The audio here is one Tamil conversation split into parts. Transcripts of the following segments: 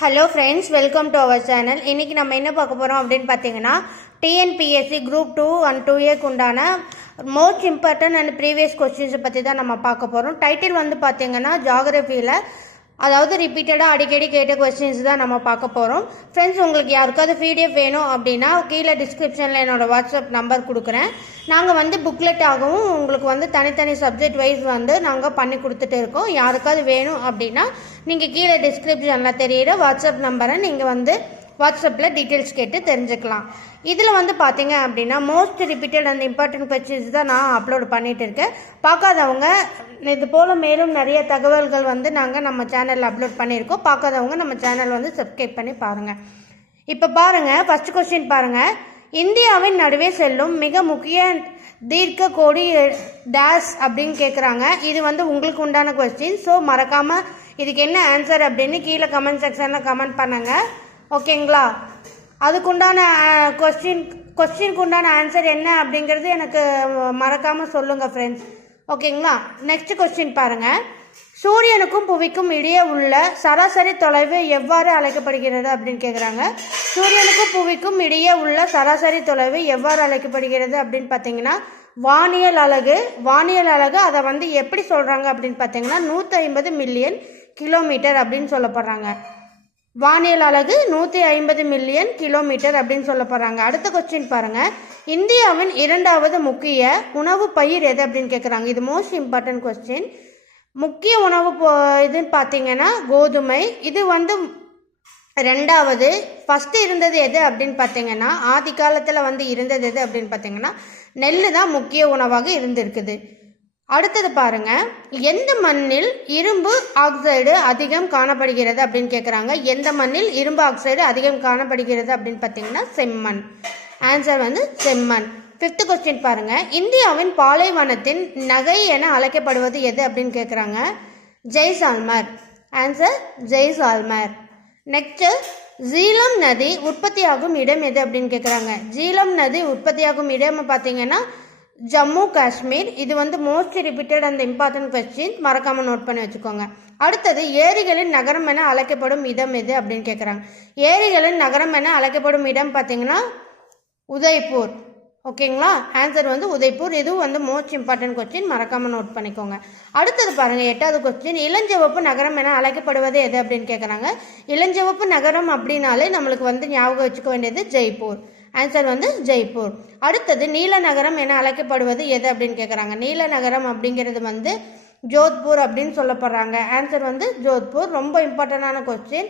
Hello friends, welcome to our channel. இன்றைக்கி நம்ம என்ன பார்க்க போகிறோம் அப்படின்னு பார்த்தீங்கன்னா, டிஎன்பிஎஸ்சி குரூப் 2 அண்ட் 2A உண்டான மோஸ்ட் இம்பார்ட்டன்ட் அண்ட் ப்ரீவியஸ் கொஸ்டின்ஸை பற்றி தான் நம்ம பார்க்க போகிறோம். டைட்டில் வந்து பார்த்தீங்கன்னா ஜாகிரஃபியில், அதாவது ரிப்பீட்டடாக அடிக்கடி கேட்ட கொஸ்டின்ஸ் தான் நம்ம பார்க்க போகிறோம். ஃப்ரெண்ட்ஸ், உங்களுக்கு யாருக்காவது பிடிஎஃப் வேணும் அப்படின்னா கீழே டிஸ்கிரிப்ஷனில் என்னோடய வாட்ஸ்அப் நம்பர் கொடுக்குறேன். நாங்கள் வந்து புக்லெட்டாகவும் உங்களுக்கு வந்து தனித்தனி சப்ஜெக்ட் வைஸ் வந்து நாங்கள் பண்ணி கொடுத்துட்டு இருக்கோம். யாருக்காவது வேணும் அப்படின்னா நீங்கள் கீழே டிஸ்கிரிப்ஷனில் தெரியிற வாட்ஸ்அப் நம்பரை நீங்கள் வந்து வாட்ஸ்அப்பில் டீட்டெயில்ஸ் கேட்டு தெரிஞ்சுக்கலாம். இதில் வந்து பார்த்தீங்க அப்படின்னா most repeated and important questions தான் நான் அப்லோட் பண்ணிகிட்டு இருக்கேன். பார்க்காதவங்க இது போல் மேலும் நிறைய தகவல்கள் வந்து நாங்கள் நம்ம சேனலில் அப்லோட் பண்ணியிருக்கோம். பார்க்காதவங்க நம்ம சேனல் வந்து சப்ஸ்கிரைப் பண்ணி பாருங்கள். இப்போ பாருங்கள், ஃபஸ்ட் கொஸ்டின் பாருங்கள். இந்தியாவின் நடுவே செல்லும் மிக முக்கிய தீர்க்க கோடி டேஷ் அப்படின்னு கேட்குறாங்க. இது வந்து உங்களுக்கு உண்டான கொஸ்டின். ஸோ மறக்காமல் இதுக்கு என்ன ஆன்சர் அப்படின்னு கீழே கமெண்ட் செக்ஷனில் கமெண்ட் பண்ணுங்கள். ஓகேங்களா? அதுக்குண்டான கொஸ்டினுக்கு உண்டான ஆன்சர் என்ன அப்படிங்கிறது எனக்கு மறக்காமல் சொல்லுங்கள் ஃப்ரெண்ட்ஸ். ஓகேங்களா? நெக்ஸ்ட் கொஸ்டின் பாருங்கள். சூரியனுக்கும் புவிக்கும் இடையே உள்ள சராசரி தொலைவு எவ்வாறு அழைக்கப்படுகிறது அப்படின்னு கேட்குறாங்க. சூரியனுக்கும் புவிக்கும் இடையே உள்ள சராசரி தொலைவு எவ்வாறு அழைக்கப்படுகிறது அப்படின்னு பார்த்தீங்கன்னா வானியல் அலகு. அதை வந்து எப்படி சொல்கிறாங்க அப்படின்னு பார்த்தீங்கன்னா 150 மில்லியன் கிலோமீட்டர் அப்படின்னு சொல்லப்படுறாங்க. வானியல் அலகு 150 மில்லியன் கிலோமீட்டர் அப்படின்னு சொல்லப்படுறாங்க. அடுத்த கொஸ்டின் பாருங்கள். இந்தியாவின் இரண்டாவது முக்கிய உணவு பயிர் எது அப்படின்னு கேட்குறாங்க. இது மோஸ்ட் இம்பார்ட்டன்ட் கொஸ்டின். முக்கிய உணவு இதுன்னு பார்த்தீங்கன்னா கோதுமை. இது வந்து ரெண்டாவது. ஃபஸ்ட்டு இருந்தது எது அப்படின்னு பார்த்தீங்கன்னா ஆதி காலத்தில் வந்து இருந்தது எது அப்படின்னு பார்த்தீங்கன்னா நெல் தான் முக்கிய உணவாக இருந்திருக்குது. அடுத்தது பாருங்க, எந்த மண்ணில் இரும்பு ஆக்சைடு அதிகம் காணப்படுகிறது அப்படின்னு கேட்குறாங்க. எந்த மண்ணில் இரும்பு ஆக்சைடு அதிகம் காணப்படுகிறது அப்படின்னு பார்த்தீங்கன்னா செம்மண். ஆன்சர் வந்து செம்மண். ஃபிஃப்த் கொஸ்டின் பாருங்க. இந்தியாவின் பாலைவனத்தின் நகை என அழைக்கப்படுவது எது அப்படின்னு கேட்குறாங்க. ஜெய்சால்மர். ஆன்சர் ஜெய்சால்மர். நெக்ஸ்ட், ஜீலம் நதி உற்பத்தியாகும் இடம் எது அப்படின்னு கேட்குறாங்க. ஜீலம் நதி உற்பத்தியாகும் இடம் பார்த்தீங்கன்னா ஜம்மு காஷ்மீர். இது வந்து most repeated and important question. மறக்காமல் நோட் பண்ணி வச்சுக்கோங்க. அடுத்தது, ஏரிகளின் நகரம் என அழைக்கப்படும் இடம் எது அப்படின்னு கேட்குறாங்க. ஏரிகளின் நகரம் என அழைக்கப்படும் இடம் பார்த்தீங்கன்னா உதய்பூர். ஓகேங்களா? ஆன்சர் வந்து உதய்பூர். இதுவும் வந்து மோஸ்ட் இம்பார்ட்டன்ட் கொஸ்டின். மறக்காமல் நோட் பண்ணிக்கோங்க. அடுத்தது பாருங்கள், எட்டாவது கொஸ்டின். இளஞ்சிவப்பு நகரம் என அழைக்கப்படுவது எது அப்படின்னு கேட்குறாங்க. இளஞ்சிவப்பு நகரம் அப்படின்னாலே நம்மளுக்கு வந்து ஞாபகம் வச்சுக்க வேண்டியது ஜெய்ப்பூர். ஆன்சர் வந்து ஜெய்ப்பூர். அடுத்தது, நீல நகரம் என அழைக்கப்படுவது எது அப்படின்னு கேட்குறாங்க. நீல நகரம் அப்படிங்கிறது வந்து ஜோத்பூர் அப்படின்னு சொல்லப்படுறாங்க. ஆன்சர் வந்து ஜோத்பூர். ரொம்ப இம்பார்ட்டண்டான கொஸ்டின்.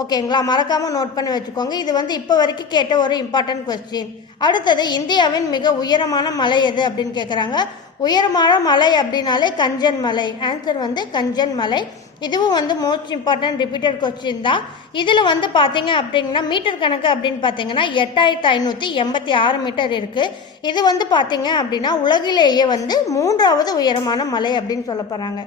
ஓகேங்களா? மறக்காமல் நோட் பண்ணி வச்சுக்கோங்க. இது வந்து இப்போ வரைக்கும் கேட்ட ஒரு இம்பார்ட்டன்ட் கொஸ்டின். அடுத்தது, இந்தியாவின் மிக உயரமான மலை எது அப்படின்னு கேட்குறாங்க. உயரமான மலை அப்படின்னாலே கஞ்சன் மலை. ஆன்சர் வந்து கஞ்சன் மலை. இதுவும் வந்து மோஸ்ட் இம்பார்ட்டன்ட் ரிப்பீட்டட் கொஸ்டின் தான். இதில் வந்து பார்த்தீங்க அப்படிங்கன்னா மீட்டர் கணக்கு அப்படின்னு பார்த்தீங்கன்னா 8586 மீட்டர் இருக்குது. இது வந்து பார்த்தீங்க அப்படின்னா உலகிலேயே வந்து 3வது உயரமான மலை அப்படின்னு சொல்லப்படுறாங்க.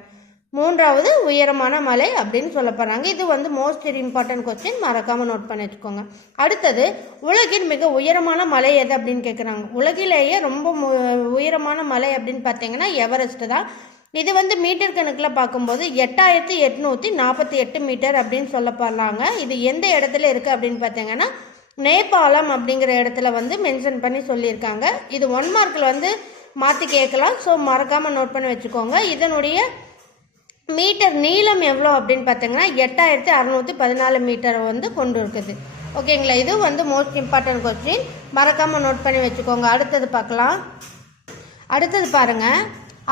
3வது உயரமான மலை அப்படின்னு சொல்லப்படுறாங்க. இது வந்து மோஸ்ட் இம்பார்ட்டன்ட் கொஸ்டின். மறக்காமல் நோட் பண்ணி வச்சுக்கோங்க. அடுத்தது, உலகின் மிக உயரமான மலை எது அப்படின்னு கேட்குறாங்க. உலகிலேயே ரொம்ப உயரமான மலை அப்படின்னு பார்த்தீங்கன்னா எவரெஸ்ட் தான். இது வந்து மீட்டர் கணக்கில் பார்க்கும்போது 8848 மீட்டர் அப்படின்னு சொல்லப்படுறாங்க. இது எந்த இடத்துல இருக்குது அப்படின்னு பார்த்தீங்கன்னா நேபாளம் அப்படிங்கிற இடத்துல வந்து மென்ஷன் பண்ணி சொல்லியிருக்காங்க. இது 1 மார்க்கில் வந்து மாற்றி கேட்கலாம். ஸோ மறக்காமல் நோட் பண்ணி வச்சுக்கோங்க. இதனுடைய மீட்டர் நீளம் எவ்வளோ அப்படின்னு பார்த்தீங்கன்னா 8614 மீட்டர் வந்து கொண்டு இருக்குது. ஓகேங்களா? இது வந்து மோஸ்ட் இம்பார்ட்டன்ட் கொஸ்டின். மறக்காமல் நோட் பண்ணி வச்சுக்கோங்க. அடுத்தது பார்க்கலாம். அடுத்தது பாருங்கள்.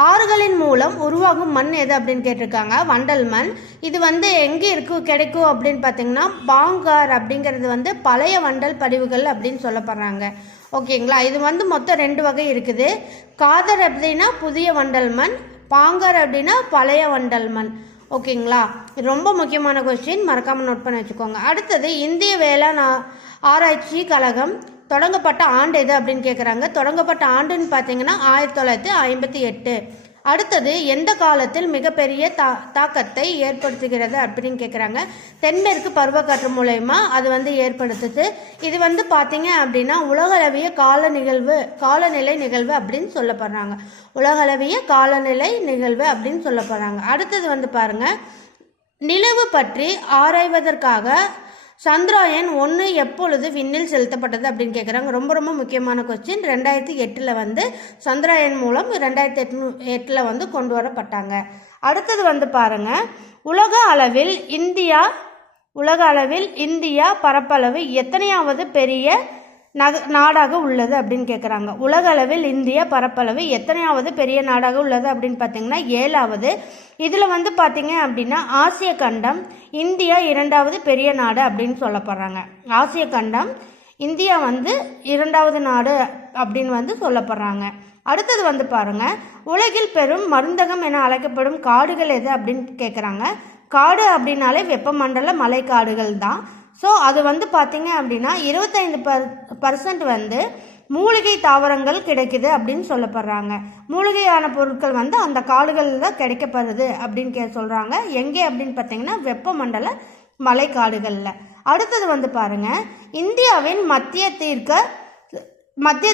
ஆறுகளின் மூலம் உருவாகும் மண் எது அப்படின்னு கேட்டிருக்காங்க. வண்டல் மண். இது வந்து எங்கே கிடைக்கும் அப்படின்னு பார்த்தீங்கன்னா பாங்கார் அப்படிங்கிறது வந்து பழைய வண்டல் படிவுகள் அப்படின்னு சொல்லப்படுறாங்க. ஓகேங்களா? இது வந்து மொத்தம் 2 வகை இருக்குது. காதர் அப்படின்னா புதிய வண்டல் மண், பாங்கார் அப்படின்னா பழைய வண்டல் மண். ஓகேங்களா? ரொம்ப முக்கியமான கொஸ்டின். மறக்காமல் நோட் பண்ணி வச்சுக்கோங்க. அடுத்தது, இந்திய வேளாண் ஆராய்ச்சி கழகம் தொடங்கப்பட்ட ஆண்டு எது அப்படின்னு கேட்குறாங்க. தொடங்கப்பட்ட ஆண்டுன்னு பார்த்தீங்கன்னா 1958. அடுத்தது, எந்த காலத்தில் மிகப்பெரிய தாக்கத்தை ஏற்படுத்துகிறது அப்படின்னு கேட்குறாங்க. தென்மேற்கு பருவக்காற்று மூலயமா அது வந்து ஏற்படுத்துது. இது வந்து பார்த்தீங்க அப்படின்னா உலகளவிய காலநிலை நிகழ்வு அப்படின்னு சொல்லப்படுறாங்க. உலகளவிய காலநிலை நிகழ்வு அப்படின்னு சொல்லப்படுறாங்க. அடுத்தது வந்து பாருங்கள், நிலவு பற்றி ஆராய்வதற்காக சந்திராயன் 1 எப்பொழுது விண்ணில் செலுத்தப்பட்டது அப்படின்னு கேட்குறாங்க. ரொம்ப ரொம்ப முக்கியமான கொஸ்டின். 2008 வந்து சந்திராயன் மூலம் 2008 வந்து கொண்டு வரப்பட்டாங்க. அடுத்தது வந்து பாருங்க, உலக அளவில் இந்தியா பரப்பளவு எத்தனையாவது பெரிய நாடாக உள்ளது அப்படின்னு கேட்குறாங்க. உலக அளவில் இந்திய பரப்பளவு எத்தனையாவது பெரிய நாடாக உள்ளது அப்படின்னு பார்த்தீங்கன்னா 7வது. இதில் வந்து பார்த்தீங்க அப்படின்னா ஆசிய கண்டம் இந்தியா 2வது பெரிய நாடு அப்படின்னு சொல்லப்படுறாங்க. ஆசிய கண்டம் இந்தியா வந்து 2வது நாடு அப்படின்னு வந்து சொல்லப்படுறாங்க. அடுத்தது வந்து பாருங்க, உலகில் பெரும் மருந்தகம் என அழைக்கப்படும் காடுகள் எது அப்படின்னு கேட்குறாங்க. காடு அப்படின்னாலே வெப்பமண்டல மலைக்காடுகள் தான். ஸோ அது வந்து பார்த்தீங்க அப்படின்னா 25% வந்து மூலிகை தாவரங்கள் கிடைக்குது அப்படின்னு சொல்லப்படுறாங்க. மூலிகையான பொருட்கள் வந்து அந்த காடுகளில் தான் கிடைக்கப்படுது அப்படின்னு சொல்கிறாங்க. எங்கே அப்படின்னு பார்த்தீங்கன்னா வெப்பமண்டல மலைக்காடுகளில். அடுத்தது வந்து பாருங்க, இந்தியாவின் மத்திய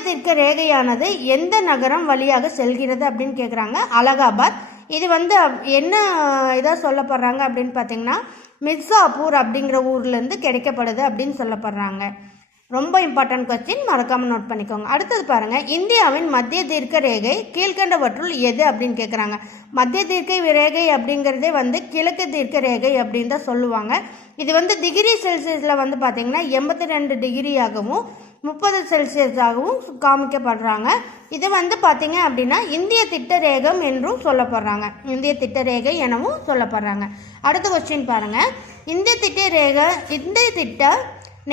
தீர்க்க ரேகையானது எந்த நகரம் வழியாக செல்கிறது அப்படின்னு கேட்குறாங்க. அலகாபாத். இது வந்து என்ன இதாக சொல்லப்படுறாங்க அப்படின்னு பார்த்தீங்கன்னா மிர்சாப்பூர் அப்படிங்கிற ஊர்லேருந்து கிடைக்கப்படுது அப்படின்னு சொல்லப்படுறாங்க. ரொம்ப இம்பார்ட்டன்ட் கொஸ்டின், மறக்காமல் நோட் பண்ணிக்கோங்க. அடுத்தது பாருங்கள், இந்தியாவின் மத்திய தீர்க்க ரேகை கீழ்கண்டவற்றுள் எது அப்படின்னு கேட்குறாங்க. மத்திய தீர்க்க ரேகை அப்படிங்கிறதே வந்து கிழக்கு தீர்க்க ரேகை அப்படின்னு தான் சொல்லுவாங்க. இது வந்து டிகிரி செல்சியஸில் வந்து பார்த்திங்கன்னா 82 டிகிரியாகவும் 30 செல்சியஸாகவும் காமிக்கப்படுறாங்க. இது வந்து பார்த்தீங்க அப்படின்னா இந்திய திட்ட ரேகம் என்றும் சொல்லப்படுறாங்க. இந்திய திட்ட ரேகை எனவும் சொல்லப்படுறாங்க. அடுத்த கொஸ்டின் பாருங்கள், இந்திய திட்ட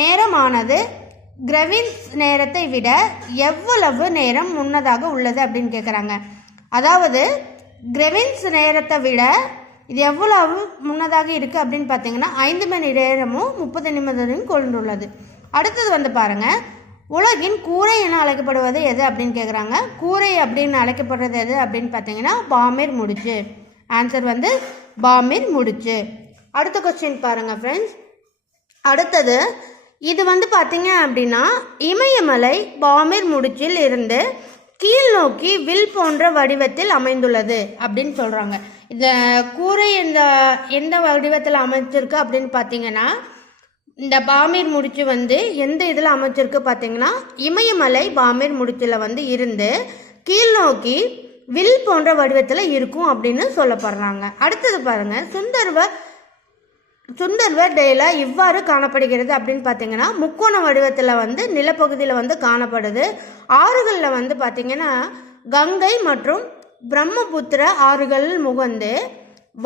நேரமானது கிரெவின்ஸ் நேரத்தை விட எவ்வளவு நேரம் முன்னதாக உள்ளது அப்படின்னு கேட்குறாங்க. அதாவது கிரெவின்ஸ் நேரத்தை விட இது எவ்வளவு முன்னதாக இருக்குது அப்படின்னு பார்த்தீங்கன்னா 5 மணி நேரமும் 30 நிமிடமும் கொண்டுள்ளது. அடுத்தது வந்து பாருங்கள், உலகின் கூரை என அழைக்கப்படுவது எது அப்படின்னு கேட்குறாங்க. கூரை அப்படின்னு அழைக்கப்படுறது எது அப்படின்னு பார்த்தீங்கன்னா பாமிர் முடிச்சு. ஆன்சர் வந்து பாமிர் முடிச்சு. அடுத்த கொஸ்டின் பாருங்கள் ஃப்ரெண்ட்ஸ். அடுத்தது இது வந்து பார்த்தீங்க அப்படின்னா இமயமலை பாமிர் முடிச்சில் இருந்து கீழ் நோக்கி வில் போன்ற வடிவத்தில் அமைந்துள்ளது அப்படின்னு சொல்கிறாங்க. இந்த கூரை எந்த வடிவத்தில் அமைச்சிருக்கு அப்படின்னு பார்த்தீங்கன்னா இந்த பாமிர் முடிச்சு வந்து எந்த இதில் அமைச்சிருக்கு பார்த்தீங்கன்னா இமயமலை பாமிர் முடிச்சில் வந்து இருந்து கீழ் நோக்கி வில் போன்ற வடிவத்தில் இருக்கும் அப்படின்னு சொல்லப்படுறாங்க. அடுத்தது பாருங்கள், சுந்தர்வர் டேலா இவ்வாறு காணப்படுகிறது அப்படின்னு பார்த்தீங்கன்னா முக்கோண வடிவத்தில் வந்து நிலப்பகுதியில் வந்து காணப்படுது. ஆறுகளில் வந்து பார்த்தீங்கன்னா கங்கை மற்றும் பிரம்மபுத்திர ஆறுகள் முகந்து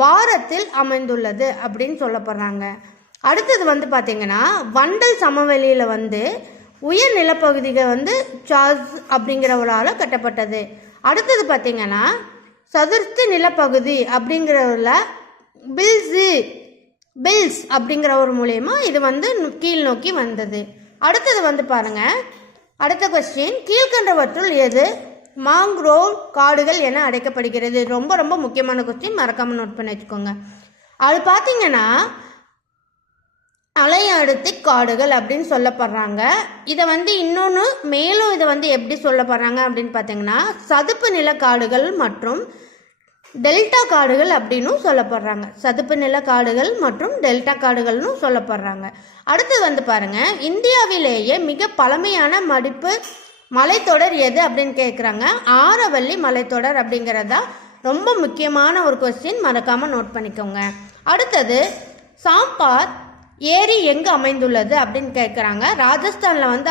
வாரத்தில் அமைந்துள்ளது அப்படின்னு சொல்லப்படுறாங்க. அடுத்தது வந்து பார்த்தீங்கன்னா வண்டல் சமவெளியில் வந்து உயர் நிலப்பகுதிகள் வந்து சார்ஸ் அப்படிங்கிறவரால் கட்டப்பட்டது. அடுத்தது பார்த்தீங்கன்னா சதுர்த்தி நிலப்பகுதி அப்படிங்கிறவரில் பில்ஸ் அப்படிங்கிறவர் மூலயமா இது வந்து கீழ் நோக்கி வந்தது. அடுத்தது வந்து பாருங்க, அடுத்த கொஸ்டின், கீழ்கண்டவற்றுள் எது மாங்க்ரோவ் காடுகள் என அழைக்கப்படுகிறது? ரொம்ப ரொம்ப முக்கியமான கொஸ்டின், மறக்காமல் நோட் பண்ணி வச்சுக்கோங்க. அது பார்த்தீங்கன்னா அலையடுத்து காடுகள் அப்படின்னு சொல்லப்படுறாங்க. இதை வந்து இன்னொன்று மேலும் இதை வந்து எப்படி சொல்லப்படுறாங்க அப்படின்னு பார்த்தீங்கன்னா சதுப்பு நில காடுகள் மற்றும் டெல்டா காடுகள் அப்படின்னு சொல்லப்படுறாங்க. சதுப்பு நில காடுகள் மற்றும் டெல்டா காடுகள்னு சொல்லப்படுறாங்க. அடுத்து வந்து பாருங்க, இந்தியாவிலேயே மிக பழமையான மடிப்பு மலைத்தொடர் எது அப்படின்னு கேட்குறாங்க. ஆரவல்லி மலைத்தொடர் அப்படிங்கிறதா ரொம்ப முக்கியமான ஒரு கொஸ்டின், மறக்காமல் நோட் பண்ணிக்கோங்க. அடுத்தது சாம்பார் ஏரி எங்கே அமைந்துள்ளது அப்படின்னு கேட்குறாங்க. ராஜஸ்தானில் வந்து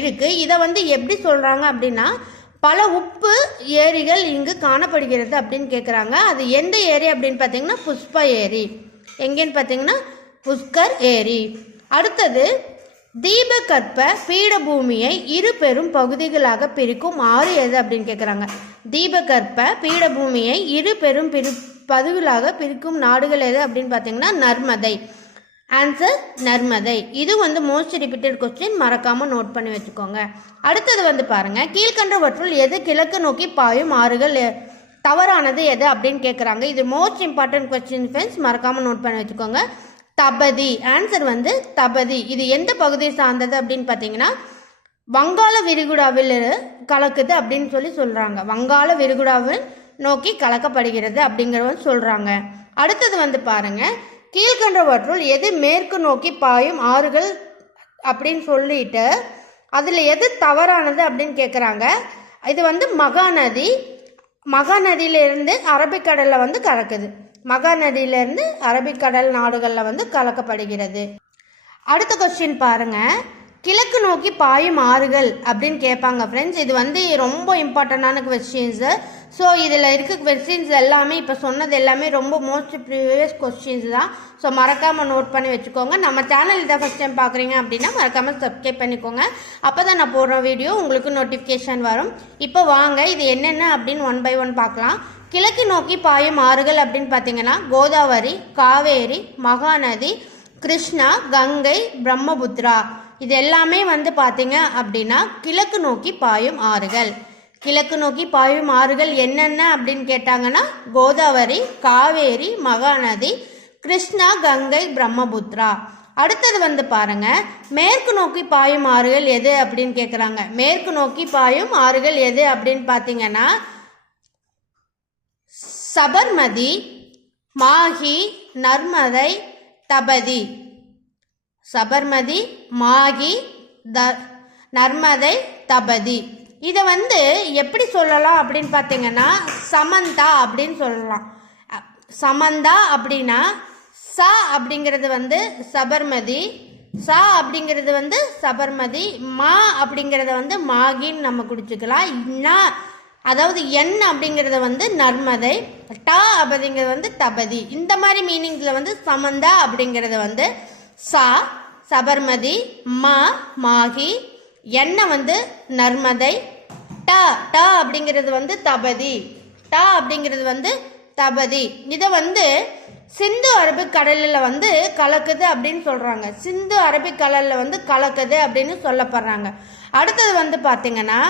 இருக்குது. இதை வந்து எப்படி சொல்கிறாங்க அப்படின்னா பல உப்பு ஏரிகள் இங்கு காணப்படுகிறது அப்படின்னு கேட்குறாங்க. அது எந்த ஏரி அப்படின்னு பார்த்தீங்கன்னா புஷ்பா ஏரி. எங்கேன்னு பார்த்தீங்கன்னா புஷ்கர் ஏரி. அடுத்தது தீபகற்ப பீடபூமியை இரு பெரும் பகுதிகளாக பிரிக்கும் ஆறு எது அப்படின்னு கேட்குறாங்க. தீபகற்ப பீடபூமியை இரு பெரும் பகுதிகளாக பிரிக்கும் நாடுகள் எது அப்படின்னு பார்த்தீங்கன்னா நர்மதை. ஆன்சர் நர்மதை. இது வந்து மோஸ்ட் ரிப்பீட்டட் கொஸ்டின், மறக்காமல் நோட் பண்ணி வச்சுக்கோங்க. அடுத்தது வந்து பாருங்கள், கீழ்கண்டவற்றுள் எது கிழக்கு நோக்கி பாயும் ஆறுகள் தவறானது எது அப்படின்னு கேட்குறாங்க. இது மோஸ்ட் இம்பார்ட்டன்ட் கொஸ்டின் ஃப்ரெண்ட்ஸ், மறக்காமல் நோட் பண்ணி வச்சுக்கோங்க. தபதி. ஆன்சர் வந்து தபதி. இது எந்த பகுதியை சார்ந்தது அப்படின்னு பார்த்தீங்கன்னா வங்காள விரிகுடாவில் கலக்குது அப்படின்னு சொல்கிறாங்க. வங்காள விரிகுடாவில் நோக்கி கலக்கப்படுகிறது அப்படிங்கிறவங்க சொல்கிறாங்க. அடுத்தது வந்து பாருங்க, கீழ்கண்டவற்றுள் எது மேற்கு நோக்கி பாயும் ஆறுகள் அப்படின்னு சொல்லிட்டு அதில் எது தவறானது அப்படின்னு கேட்குறாங்க. இது வந்து மகாநதி. மகாநதியிலிருந்து அரபிக்கடலில் வந்து கலக்குது. மகாநதியிலிருந்து அரபிக்கடல் நாடுகளில் வந்து கலக்கப்படுகிறது. அடுத்த கொஸ்டின் பாருங்க, கிழக்கு நோக்கி பாயும் ஆறுகள் அப்படின்னு கேட்பாங்க ஃப்ரெண்ட்ஸ். இது வந்து ரொம்ப இம்பார்ட்டண்டான கொஸ்டின்ஸு. ஸோ இதில் இருக்க கொஸ்டின்ஸ் எல்லாமே இப்போ சொன்னது எல்லாமே ரொம்ப மோஸ்ட் ப்ரீவியஸ் கொஸ்டின்ஸ் தான். ஸோ மறக்காமல் நோட் பண்ணி வச்சுக்கோங்க. நம்ம சேனல் இதை ஃபஸ்ட் டைம் பார்க்குறீங்க அப்படின்னா மறக்காமல் சப்ஸ்கிரைப் பண்ணிக்கோங்க. அப்போ தான் நான் போடுற வீடியோ உங்களுக்கு நோட்டிஃபிகேஷன் வரும். இப்போ வாங்க இது என்னென்ன அப்படின்னு ஒன் பை ஒன் பார்க்கலாம். கிழக்கு நோக்கி பாயும் ஆறுகள் அப்படின்னு பார்த்தீங்கன்னா கோதாவரி, காவேரி, மகாநதி, கிருஷ்ணா, கங்கை, பிரம்மபுத்திரா. இது எல்லாமே வந்து பார்த்தீங்க அப்படின்னா கிழக்கு நோக்கி பாயும் ஆறுகள். கிழக்கு நோக்கி பாயும் ஆறுகள் என்னென்ன அப்படின்னு கேட்டாங்கன்னா கோதாவரி, காவேரி, மகாநதி, கிருஷ்ணா, கங்கை, பிரம்மபுத்திரா. அடுத்தது வந்து பாருங்க, மேற்கு நோக்கி பாயும் ஆறுகள் எது அப்படின்னு கேட்குறாங்க. மேற்கு நோக்கி பாயும் ஆறுகள் எது அப்படின்னு பார்த்தீங்கன்னா சபர்மதி, மாகி, நர்மதை, தபதி. சபர்மதி, மாகி, நர்மதை, தபதி. இதை வந்து எப்படி சொல்லலாம் அப்படின்னு பார்த்தீங்கன்னா சமந்தா அப்படின்னு சொல்லலாம். சமந்தா அப்படின்னா சா அப்படிங்கிறது வந்து சபர்மதி, சா அப்படிங்கிறது வந்து சபர்மதி, மா அப்படிங்கிறத வந்து மாகின்னு நம்ம குடிச்சுக்கலாம். அதாவது என் அப்படிங்கிறத வந்து நர்மதை, டா அப்படிங்கிறது வந்து தபதி. இந்த மாதிரி மீனிங்ஸில் வந்து சமந்தா அப்படிங்கிறது வந்து சா சபர்மதி, மா மாகி, எண்ணெய் வந்து நர்மதை, டா டா அப்படிங்கிறது வந்து தபதி, டா அப்படிங்கிறது வந்து தபதி. இதை வந்து சிந்து அரபிக்கடலில் வந்து கலக்குது அப்படின்னு சொல்கிறாங்க. சிந்து அரபிக்கடலில் வந்து கலக்குது அப்படின்னு சொல்லப்படுறாங்க. அடுத்தது வந்து பார்த்தீங்கன்னா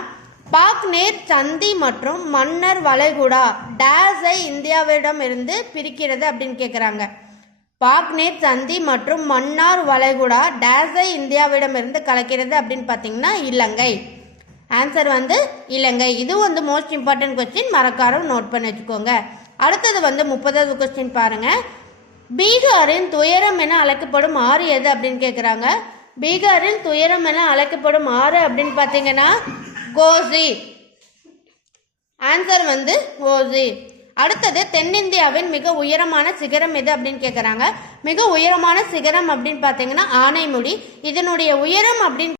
பாக்நேர் சந்தி மற்றும் மன்னர் வளைகுடா டேஸை இந்தியாவிடம் இருந்து பிரிக்கிறது அப்படின்னு கேட்குறாங்க. பாக்நேர் சந்தி மற்றும் மன்னார் வளைகுடா டேஸை இந்தியாவிடமிருந்து கலக்கிறது அப்படின்னு பார்த்தீங்கன்னா இலங்கை. ஆன்சர் வந்து இலங்கை. இது வந்து மோஸ்ட் இம்பார்ட்டன்ட் கொஸ்டின், மறக்காம நோட் பண்ணி வச்சுக்கோங்க. அடுத்தது வந்து 30வது கொஸ்டின் பாருங்க, பீகாரின் துயரம் என அழைக்கப்படும் ஆறு எது அப்படின்னு கேட்குறாங்க. பீகாரின் துயரம் என அழைக்கப்படும் ஆறு அப்படின்னு பார்த்தீங்கன்னா கோசி. ஆன்சர் வந்து கோசி. அடுத்தது தென்னிந்தியாவின் மிக உயரமான சிகரம் எது அப்படின்னு கேட்குறாங்க. மிக உயரமான சிகரம் அப்படின்னு பார்த்தீங்கன்னா ஆனைமுடி. இதனுடைய உயரம் அப்படின்னு